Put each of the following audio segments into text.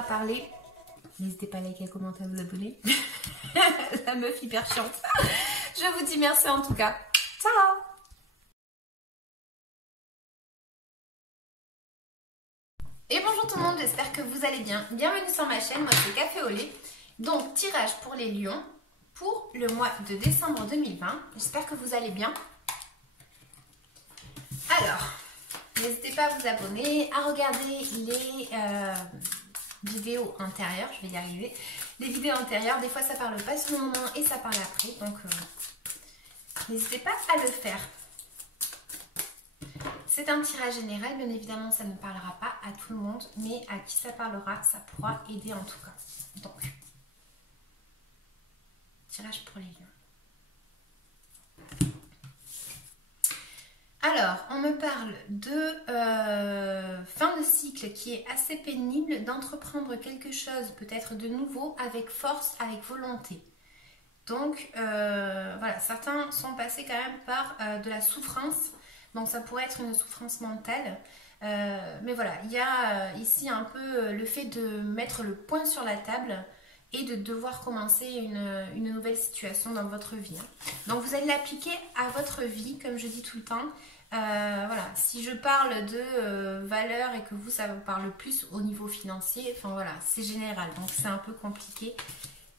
à parler. N'hésitez pas à liker, commenter, à vous abonner. La meuf hyper chiante. Je vous dis merci en tout cas. Ciao. Et bonjour tout le monde, j'espère que vous allez bien. Bienvenue sur ma chaîne, moi c'est Café au lait. Donc tirage pour les lions pour le mois de décembre 2020. J'espère que vous allez bien. Alors, n'hésitez pas à vous abonner, à regarder les vidéos antérieures, je vais y arriver. Les vidéos antérieures, des fois ça parle pas sur le moment et ça parle après, donc n'hésitez pas à le faire. C'est un tirage général, bien évidemment ça ne parlera pas à tout le monde, mais à qui ça parlera, ça pourra aider en tout cas. Donc, tirage pour les lions. Alors, on me parle de fin de cycle qui est assez pénible, d'entreprendre quelque chose peut-être de nouveau avec force, avec volonté. Donc, voilà, certains sont passés quand même par de la souffrance. Donc ça pourrait être une souffrance mentale, mais voilà, il y a ici un peu le fait de mettre le point sur la table et de devoir commencer une nouvelle situation dans votre vie. Donc vous allez l'appliquer à votre vie, comme je dis tout le temps. Voilà, si je parle de valeur et que vous, ça vous parle plus au niveau financier, enfin voilà, c'est général, donc c'est un peu compliqué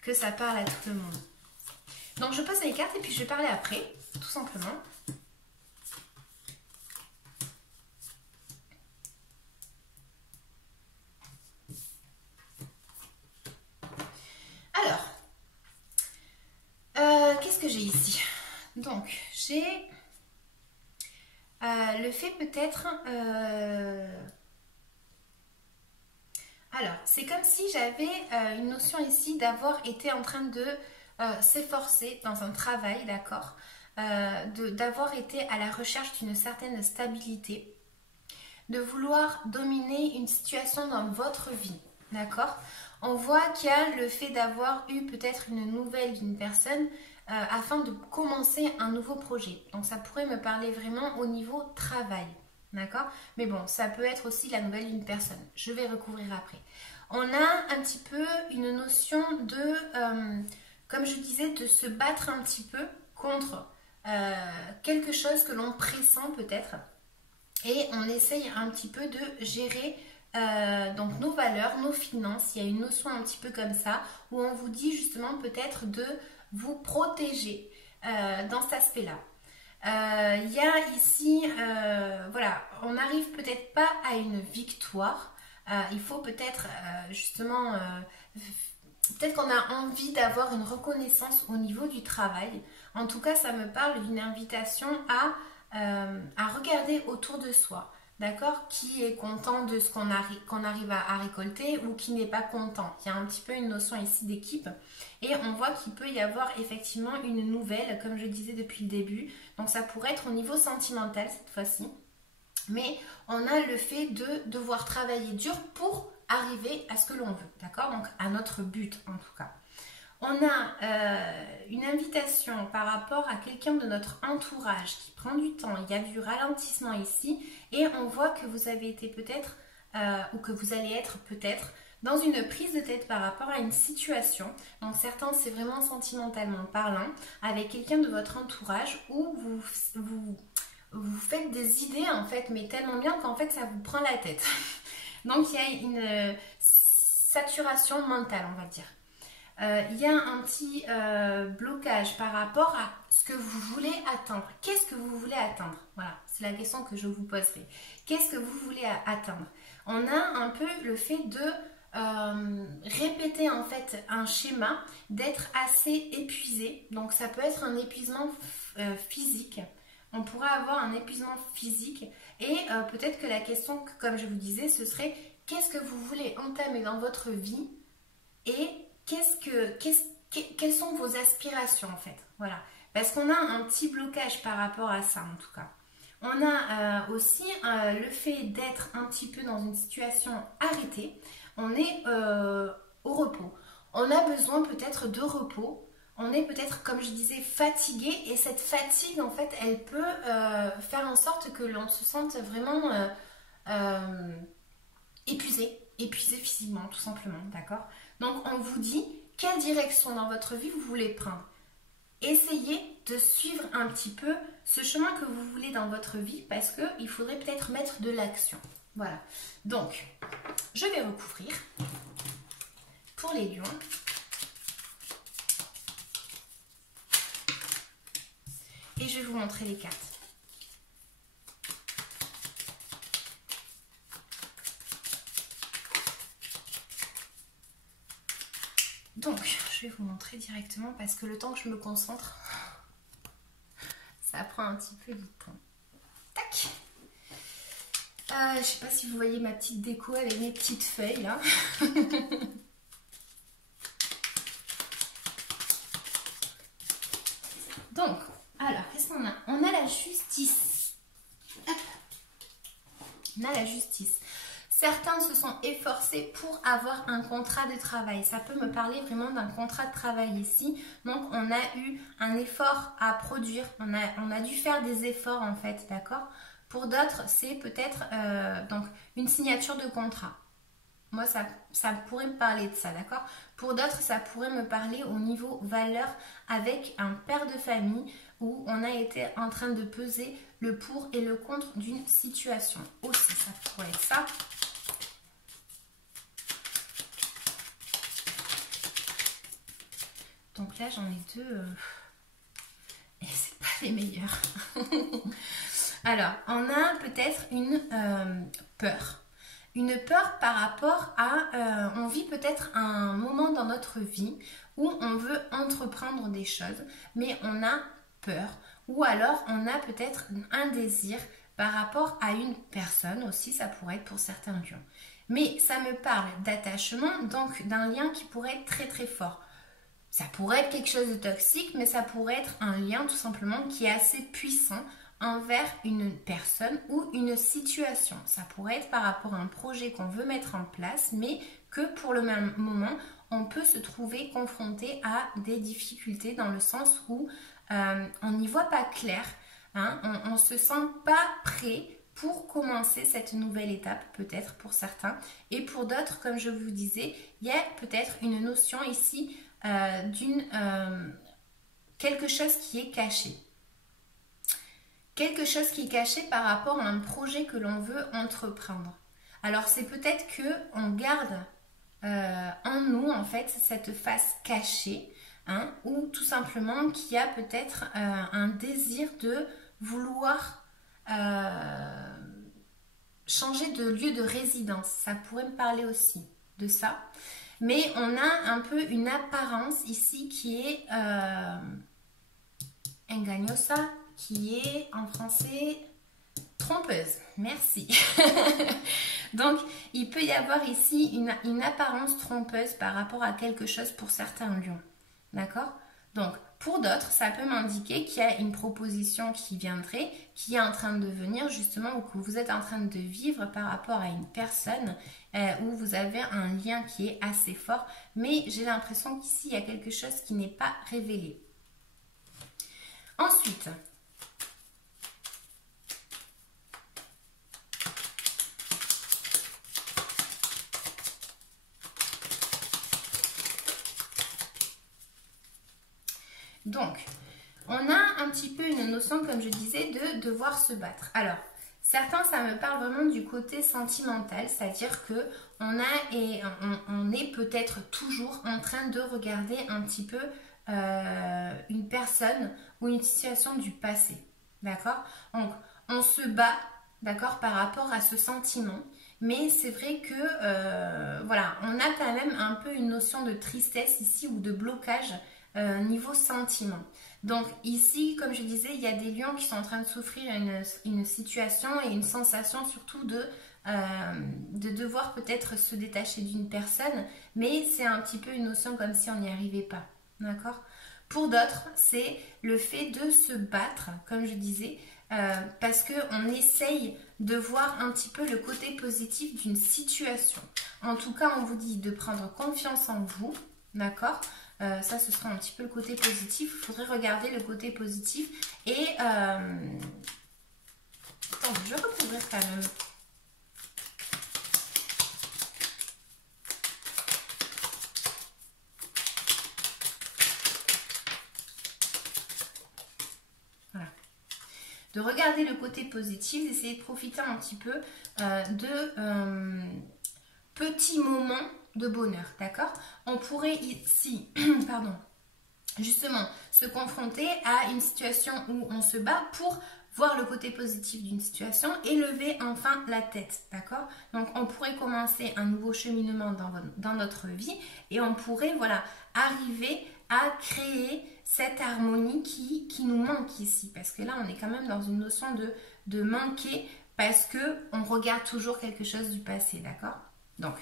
que ça parle à tout le monde. Donc je pose les cartes et puis je vais parler après, tout simplement. Alors, qu'est-ce que j'ai ici? Donc, j'ai le fait peut-être... Alors, c'est comme si j'avais une notion ici d'avoir été en train de s'efforcer dans un travail, d'accord, d'avoir été à la recherche d'une certaine stabilité, de vouloir dominer une situation dans votre vie, d'accord. On voit qu'il y a le fait d'avoir eu peut-être une nouvelle d'une personne afin de commencer un nouveau projet. Donc ça pourrait me parler vraiment au niveau travail, d'accord. Mais bon, ça peut être aussi la nouvelle d'une personne. Je vais recouvrir après. On a un petit peu une notion de, comme je disais, de se battre un petit peu contre quelque chose que l'on pressent peut-être. Et on essaye un petit peu de gérer donc nos valeurs, nos finances. Il y a une notion un petit peu comme ça où on vous dit justement peut-être de vous protéger dans cet aspect-là. Il y a ici, voilà, on n'arrive peut-être pas à une victoire. Il faut peut-être justement, peut-être qu'on a envie d'avoir une reconnaissance au niveau du travail. En tout cas, ça me parle d'une invitation à regarder autour de soi, d'accord, qui est content de ce qu'on arrive à récolter ou qui n'est pas content. Il y a un petit peu une notion ici d'équipe et on voit qu'il peut y avoir effectivement une nouvelle, comme je disais depuis le début. Donc ça pourrait être au niveau sentimental cette fois-ci, mais on a le fait de devoir travailler dur pour arriver à ce que l'on veut, d'accord, donc à notre but en tout cas. On a une invitation par rapport à quelqu'un de notre entourage qui prend du temps. Il y a du ralentissement ici et on voit que vous avez été peut-être ou que vous allez être peut-être dans une prise de tête par rapport à une situation. Donc certains, c'est vraiment sentimentalement parlant, avec quelqu'un de votre entourage où vous faites des idées en fait, mais tellement bien qu'en fait ça vous prend la tête. Donc il y a une saturation mentale, on va dire. Il y a un petit blocage par rapport à ce que vous voulez atteindre. Qu'est-ce que vous voulez atteindre? Voilà, c'est la question que je vous poserai. Qu'est-ce que vous voulez atteindre? On a un peu le fait de répéter en fait un schéma, d'être assez épuisé. Donc ça peut être un épuisement physique. On pourrait avoir un épuisement physique et peut-être que la question, comme je vous disais, ce serait qu'est-ce que vous voulez entamer dans votre vie et quelles sont vos aspirations en fait, voilà, parce qu'on a un petit blocage par rapport à ça en tout cas. On a aussi le fait d'être un petit peu dans une situation arrêtée, on est au repos, on a besoin peut-être de repos, on est peut-être, comme je disais, fatigué et cette fatigue en fait elle peut faire en sorte que l'on se sente vraiment épuisé. épuisé physiquement, tout simplement, d'accord? Donc, on vous dit quelle direction dans votre vie vous voulez prendre. Essayez de suivre un petit peu ce chemin que vous voulez dans votre vie parce qu'il faudrait peut-être mettre de l'action. Voilà. Donc, je vais recouvrir pour les lions. Et je vais vous montrer les cartes. Donc, je vais vous montrer directement parce que le temps que je me concentre, ça prend un petit peu de temps. Tac! Je sais pas si vous voyez ma petite déco avec mes petites feuilles là. Donc, alors, qu'est-ce qu'on a? On a la justice. Hop. On a la justice. Certains se sont efforcés pour avoir un contrat de travail. Ça peut me parler vraiment d'un contrat de travail ici. Donc, on a eu un effort à produire. On a dû faire des efforts en fait, d'accord? Pour d'autres, c'est peut-être donc une signature de contrat. Moi, ça pourrait me parler de ça, d'accord? Pour d'autres, ça pourrait me parler au niveau valeur avec un père de famille où on a été en train de peser le pour et le contre d'une situation. Aussi, ça pourrait être ça. Donc là, j'en ai deux. Et c'est pas les meilleurs. Alors, on a peut-être une peur. Une peur par rapport à... on vit peut-être un moment dans notre vie où on veut entreprendre des choses, mais on a peur. Ou alors, on a peut-être un désir par rapport à une personne aussi, ça pourrait être pour certains lions. Mais ça me parle d'attachement, donc d'un lien qui pourrait être très très fort. Ça pourrait être quelque chose de toxique, mais ça pourrait être un lien tout simplement qui est assez puissant envers une personne ou une situation. Ça pourrait être par rapport à un projet qu'on veut mettre en place, mais que pour le même moment, on peut se trouver confronté à des difficultés dans le sens où on n'y voit pas clair, hein, on ne se sent pas prêt pour commencer cette nouvelle étape, peut-être pour certains. Et pour d'autres, comme je vous disais, il y a peut-être une notion ici d'une quelque chose qui est caché. Quelque chose qui est caché par rapport à un projet que l'on veut entreprendre. Alors c'est peut-être qu'on garde en nous en fait cette face cachée, hein, ou tout simplement qu'il y a peut-être un désir de vouloir changer de lieu de résidence. Ça pourrait me parler aussi de ça. Mais on a un peu une apparence ici qui est engañosa, qui est en français trompeuse. Merci. Donc, il peut y avoir ici une apparence trompeuse par rapport à quelque chose pour certains lions. D'accord? Donc, pour d'autres, ça peut m'indiquer qu'il y a une proposition qui viendrait, qui est en train de venir justement, ou que vous êtes en train de vivre par rapport à une personne où vous avez un lien qui est assez fort. Mais j'ai l'impression qu'ici, il y a quelque chose qui n'est pas révélé. Ensuite, donc, on a un petit peu une notion, comme je disais, de devoir se battre. Alors, certains, ça me parle vraiment du côté sentimental, c'est-à-dire que on est peut-être toujours en train de regarder un petit peu une personne ou une situation du passé, d'accord? Donc, on se bat, d'accord, par rapport à ce sentiment. Mais c'est vrai que, voilà, on a quand même un peu une notion de tristesse ici ou de blocage niveau sentiment. Donc ici, comme je disais, il y a des lions qui sont en train de souffrir une situation et une sensation surtout de devoir peut-être se détacher d'une personne, mais c'est un petit peu une notion comme si on n'y arrivait pas, d'accord? Pour d'autres, c'est le fait de se battre, comme je disais, parce qu'on essaye de voir un petit peu le côté positif d'une situation. En tout cas, on vous dit de prendre confiance en vous, d'accord? Ça, ce sera un petit peu le côté positif. Il faudrait regarder le côté positif. Et... attends, je vais recouvrir quand même. de regarder le côté positif, d'essayer de profiter un petit peu de petits moments de bonheur, d'accord? On pourrait ici, pardon, justement se confronter à une situation où on se bat pour voir le côté positif d'une situation et lever enfin la tête, d'accord? Donc on pourrait commencer un nouveau cheminement dans notre vie et on pourrait, voilà, arriver à créer cette harmonie qui nous manque ici, parce que là on est quand même dans une notion de manquer, parce que on regarde toujours quelque chose du passé, d'accord? Donc,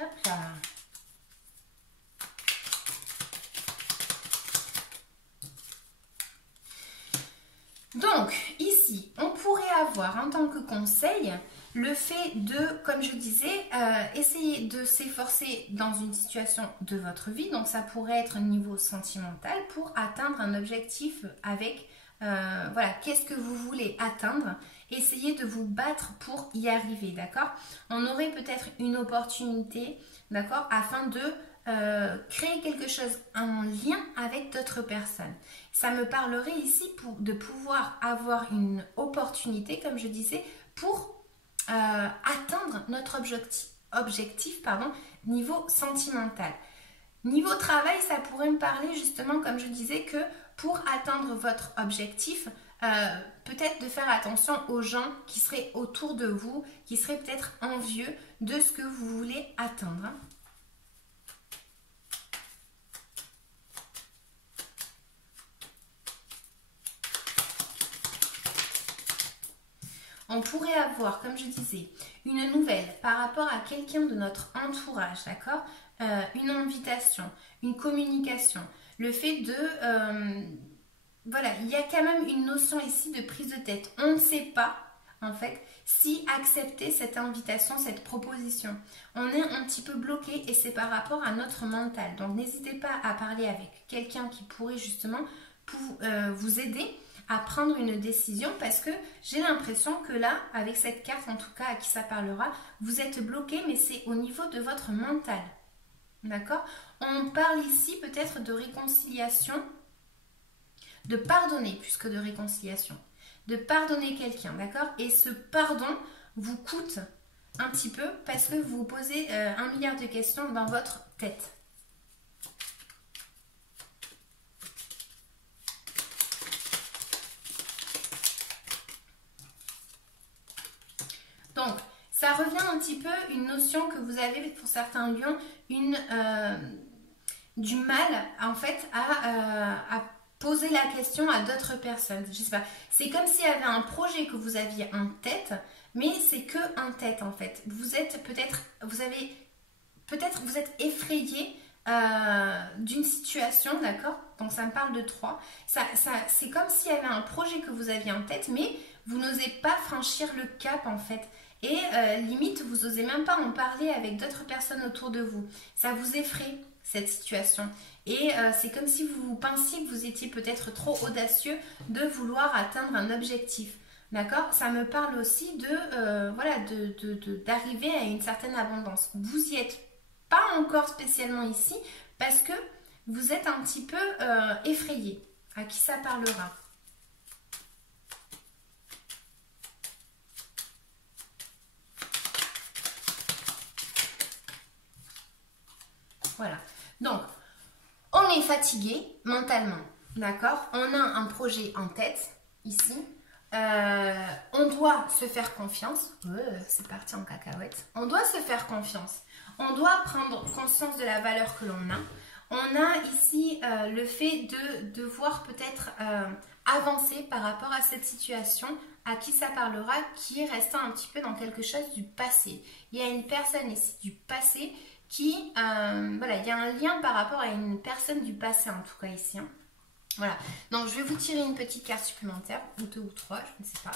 hop là. Donc, ici, on pourrait avoir en tant que conseil le fait de, comme je disais, essayer de s'efforcer dans une situation de votre vie. Donc, ça pourrait être au niveau sentimental pour atteindre un objectif avec, voilà, qu'est-ce que vous voulez atteindre. Essayez de vous battre pour y arriver, d'accord? On aurait peut-être une opportunité, d'accord, afin de créer quelque chose en lien avec d'autres personnes. Ça me parlerait ici de pouvoir avoir une opportunité, comme je disais, pour atteindre notre objectif, niveau sentimental. Niveau travail, ça pourrait me parler justement, comme je disais, que pour atteindre votre objectif, peut-être de faire attention aux gens qui seraient autour de vous, qui seraient peut-être envieux de ce que vous voulez atteindre. On pourrait avoir, comme je disais, une nouvelle par rapport à quelqu'un de notre entourage, d'accord? Une invitation, une communication, le fait de... voilà, il y a quand même une notion ici de prise de tête. On ne sait pas, en fait, si accepter cette invitation, cette proposition. On est un petit peu bloqué et c'est par rapport à notre mental. Donc, n'hésitez pas à parler avec quelqu'un qui pourrait justement vous aider à prendre une décision, parce que j'ai l'impression que là, avec cette carte, en tout cas à qui ça parlera, vous êtes bloqué, mais c'est au niveau de votre mental. D'accord? On parle ici peut-être de réconciliation, de pardonner plus que de réconciliation. De pardonner quelqu'un, d'accord? Et ce pardon vous coûte un petit peu parce que vous vous posez 1 milliard de questions dans votre tête. Donc, ça revient un petit peu une notion que vous avez pour certains lions, du mal en fait à poser la question à d'autres personnes. Je sais pas. C'est comme s'il y avait un projet que vous aviez en tête, mais c'est que en tête en fait. Vous êtes vous êtes effrayé d'une situation, d'accord? Donc ça me parle de 3. C'est comme s'il y avait un projet que vous aviez en tête, mais vous n'osez pas franchir le cap en fait. Et limite, vous n'osez même pas en parler avec d'autres personnes autour de vous. Ça vous effraie, cette situation. Et c'est comme si vous pensiez que vous étiez peut-être trop audacieux de vouloir atteindre un objectif. D'accord? Ça me parle aussi d'arriver à une certaine abondance. Vous n'y êtes pas encore spécialement ici parce que vous êtes un petit peu effrayé. À qui ça parlera? Voilà. Donc, on est fatigué mentalement, d'accord? On a un projet en tête, ici. On doit se faire confiance. C'est parti en cacahuète. On doit se faire confiance. On doit prendre conscience de la valeur que l'on a. On a ici le fait de devoir peut-être avancer par rapport à cette situation. À qui ça parlera? Qui est restant un petit peu dans quelque chose du passé. Il y a une personne ici du passé qui, voilà, il y a un lien par rapport à une personne du passé en tout cas ici. Hein. Voilà, donc je vais vous tirer une petite carte supplémentaire, ou 2 ou 3, je ne sais pas.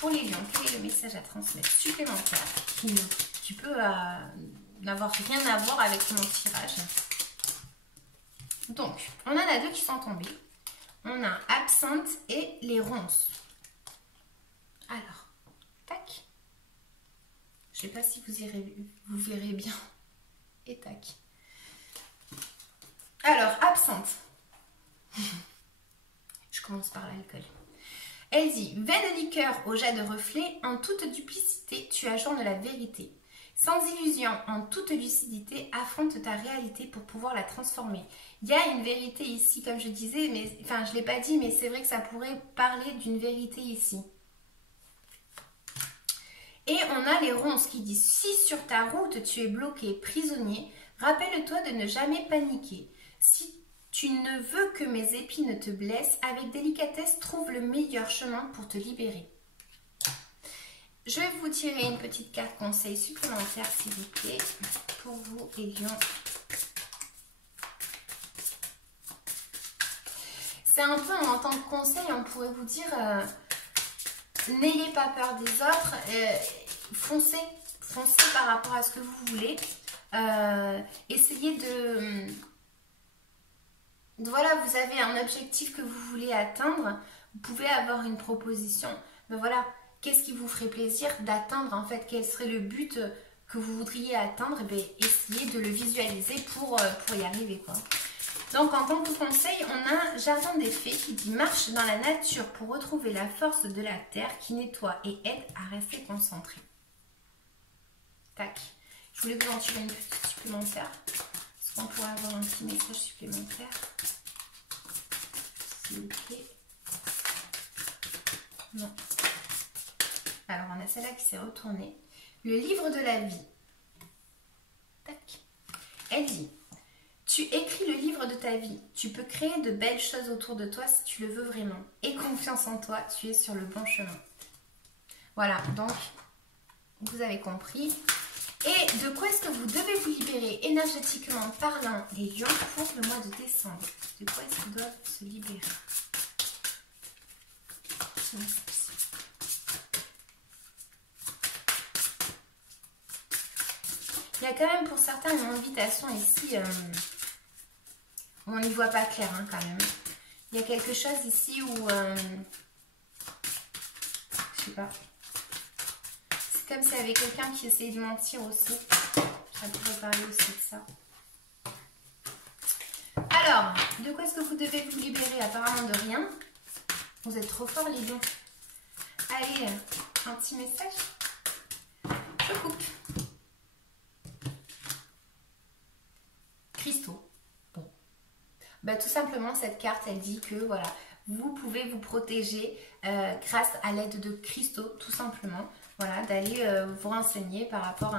Pour les lions, quel est le message à transmettre supplémentaire qui peut n'avoir rien à voir avec mon tirage? Donc, on en a 2 qui sont tombés. On a absinthe et les ronces. Alors, tac. Je ne sais pas si vous verrez bien. Et tac. Alors, absinthe. commence par l'alcool. Elle dit, vaine liqueur au jet de reflet, en toute duplicité, tu ajournes la vérité. Sans illusion, en toute lucidité, affronte ta réalité pour pouvoir la transformer. Il y a une vérité ici, comme je disais, mais enfin je ne l'ai pas dit, mais c'est vrai que ça pourrait parler d'une vérité ici. Et on a les ronces qui disent, si sur ta route tu es bloqué, prisonnier, rappelle-toi de ne jamais paniquer. Si tu ne veux que mes épines te blessent, avec délicatesse, trouve le meilleur chemin pour te libérer. Je vais vous tirer une petite carte conseil supplémentaire, s'il vous plaît, pour vous, les lions. C'est un peu en tant que conseil, on pourrait vous dire, n'ayez pas peur des autres, foncez par rapport à ce que vous voulez. Essayez de... Voilà, vous avez un objectif que vous voulez atteindre, vous pouvez avoir une proposition, mais voilà, qu'est-ce qui vous ferait plaisir d'atteindre en fait, quel serait le but que vous voudriez atteindre, et bien, essayez de le visualiser pour y arriver quoi. Donc en tant que conseil, on a Jardin des Fées qui dit marche dans la nature pour retrouver la force de la terre qui nettoie et aide à rester concentré. Tac, je voulais vous en tirer une petite supplémentaire. On pourrait avoir un petit message supplémentaire. S'il vous plaît. Non. Alors, on a celle-là qui s'est retournée. Le livre de la vie. Tac. Elle dit, tu écris le livre de ta vie. Tu peux créer de belles choses autour de toi si tu le veux vraiment. Aie confiance en toi, tu es sur le bon chemin. Voilà, donc, vous avez compris. Et de quoi est-ce que vous devez vous libérer énergétiquement parlant, les lions, pour le mois de décembre? De quoi est-ce qu'ils doivent se libérer? Il y a quand même pour certains une invitation ici, on n'y voit pas clair hein, quand même. Il y a quelque chose ici où, je sais pas. Comme s'il y avait quelqu'un qui essayait de mentir aussi. Ça pourrait parler aussi de ça. Alors, de quoi est-ce que vous devez vous libérer? Apparemment de rien. Vous êtes trop forts les lions. Allez, un petit message. Je coupe. Cristaux. Bon. Bah, tout simplement, cette carte, elle dit que voilà, vous pouvez vous protéger grâce à l'aide de cristaux, tout simplement. Voilà, d'aller vous renseigner par rapport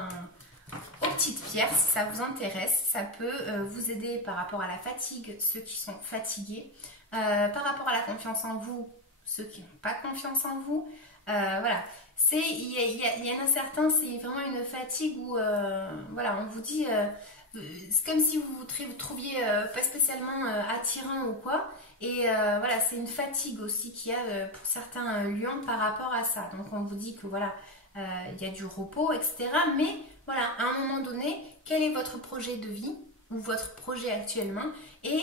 aux petites pierres si ça vous intéresse. Ça peut vous aider par rapport à la fatigue, ceux qui sont fatigués. Par rapport à la confiance en vous, ceux qui n'ont pas confiance en vous. Voilà, il y en a certains, c'est vraiment une fatigue où voilà, on vous dit, c'est comme si vous vous trouviez pas spécialement attirant ou quoi. Et voilà, c'est une fatigue aussi qu'il y a pour certains lions par rapport à ça. Donc on vous dit que voilà, il y a du repos, etc. Mais voilà, à un moment donné, quel est votre projet de vie ou votre projet actuellement? Et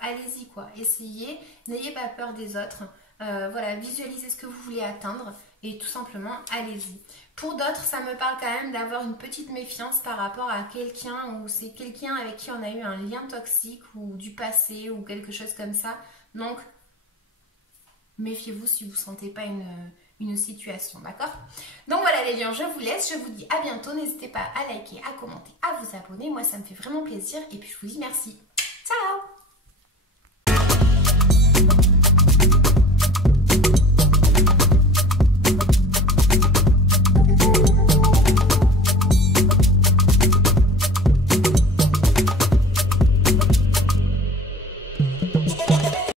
allez-y quoi, essayez, n'ayez pas peur des autres. Voilà, visualisez ce que vous voulez atteindre et tout simplement allez-y. Pour d'autres, ça me parle quand même d'avoir une petite méfiance par rapport à quelqu'un ou c'est quelqu'un avec qui on a eu un lien toxique ou du passé ou quelque chose comme ça. Donc, méfiez-vous si vous ne sentez pas une situation, d'accord? Donc voilà les lions, je vous laisse, je vous dis à bientôt. N'hésitez pas à liker, à commenter, à vous abonner. Moi, ça me fait vraiment plaisir et puis je vous dis merci.